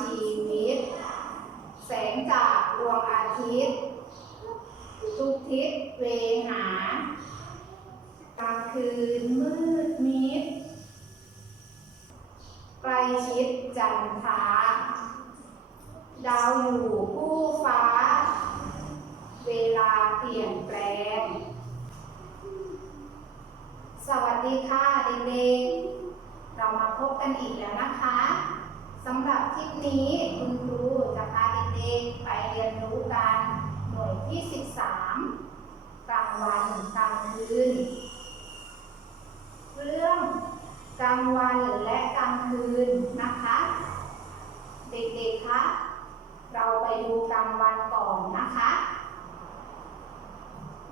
ชีวิต แสงจากดวงอาทิตย์ ทุกทิศเวหากลางคืนมืดมิดใกลชิดจันทราดาวอยู่ผู้ฟ้า เวลาเปลี่ยนแปลง สวัสดีค่ะเด็กๆเรามาพบกันอีกแล้วนะคะ สำหรับคลิปนี้คุณครูจะพาเด็กๆไปเรียนรู้กันหน่วยที่ 13 กลางวันกลางคืน เรื่องกลางวันและกลางคืนนะคะ เด็กๆคะเราไปดูกลางวันก่อนนะคะ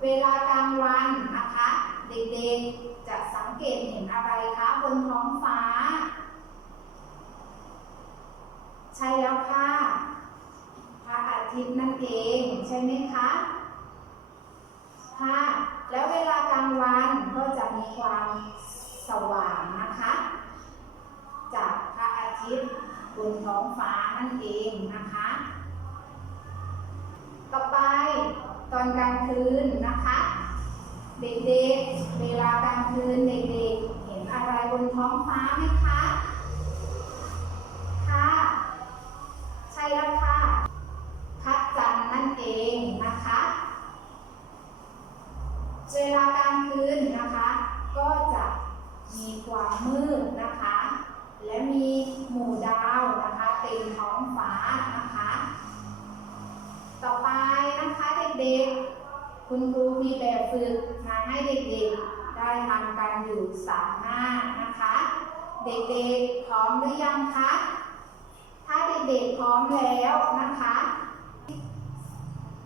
เวลากลางวันนะคะ เด็กๆจะสังเกตเห็นอะไรคะบนท้องฟ้า ใช่แล้วค่ะพระอาทิตย์นั่นเองใช่ไหมคะค่ะแล้วเวลากลางวันก็จะมีความสว่างนะคะ จากพระอาทิตย์บนท้องฟ้านั่นเองนะคะ ต่อไปตอนกลางคืนนะคะ เด็กๆเวลากลางคืนเด็กๆ เห็นอะไรบนท้องฟ้าไหมคะ ค่ะ ช่แล้วค่ะพระจันทร์นั่นเองนะคะ เวลากลางคืนนะคะ ก็จะมีความมืดนะคะ และมีหมู่ดาวนะคะเต็มท้องฟ้านะคะ ต่อไปนะคะเด็กๆ คุณครูมีแบบฝึกมาให้เด็กๆ ได้ทำกันอยู่สามหน้านะคะ เด็กๆ พร้อมหรือยังคะ เด็กๆพร้อมแล้วนะคะ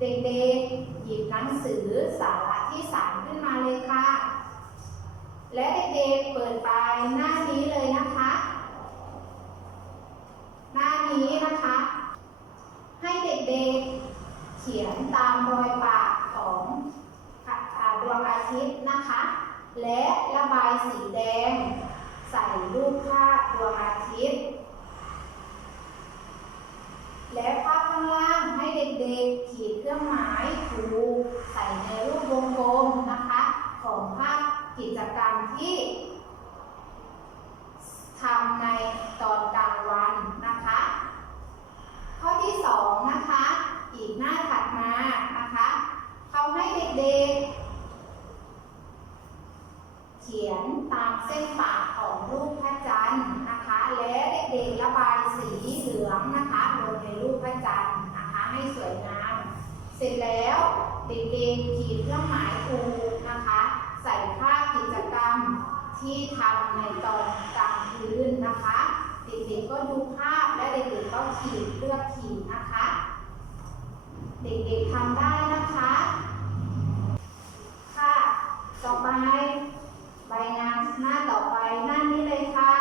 เด็กๆหยิบหนังสือสาระที่สามขึ้นมาเลยค่ะ และเด็กๆเปิดไปหน้านี้เลยนะคะ หน้านี้นะคะ ให้เด็กๆเขียนตามรอยปากของอดวงอาทิตย์นะคะ และระบายสีแดง ใส่รูปภาพดวงอาทิตย์ และภาพข้างล่างให้เด็กๆ ขีดเครื่องหมายถูใส่ในรูปวงกลมนะคะ ของภาพ กรรมที่ทำในตอนกลางวันนะคะ ข้อที่สองนะคะ อีกหน้าถัดมานะคะเขาให้เด็กๆ เขียนตามเส้นปากของรูปพระจันทร์นะคะ และเด็กๆระบายสีเหลืองนะคะลงในรูปพระจันทร์นะคะให้สวยงาม เสร็จแล้วเด็กๆขีดเครื่องหมายถูกนะคะ ใส่ภา กิจกรรมที่ทำในตอนกลางคืนนะคะ เด็กๆก็ดูภาพและเด็กๆก็ขีดเลือกขีดนะคะ เด็กๆทำได้นะคะ ค่ะ ต่อไป ใบงานหน้าต่อไปหน้านี้เลยค่ะ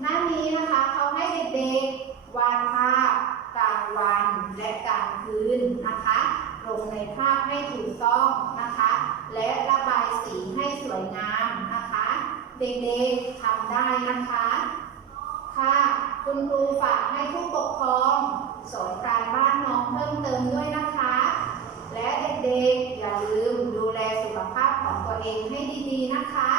หน้านี้นะคะเขาให้เด็กๆวาดภาพกลางวันและกลางคืนนะคะ ลงใน ภาพให้ถูกต้องนะคะ และระบายสีให้สวยงามนะคะ เด็กๆทำได้นะคะ ค่ะคุณครูฝากให้ผู้ปกครองสอนการบ้านน้องเพิ่มเติมด้วยนะคะ และเด็กๆอย่าลืมดูแลสุขภาพของตัวเองให้ดีๆนะคะ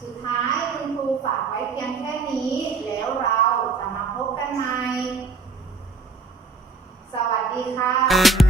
สุดท้ายคุณครูฝากไว้เพียงแค่นี้ แล้วเราจะมาพบกันใหม่สวัสดีค่ะ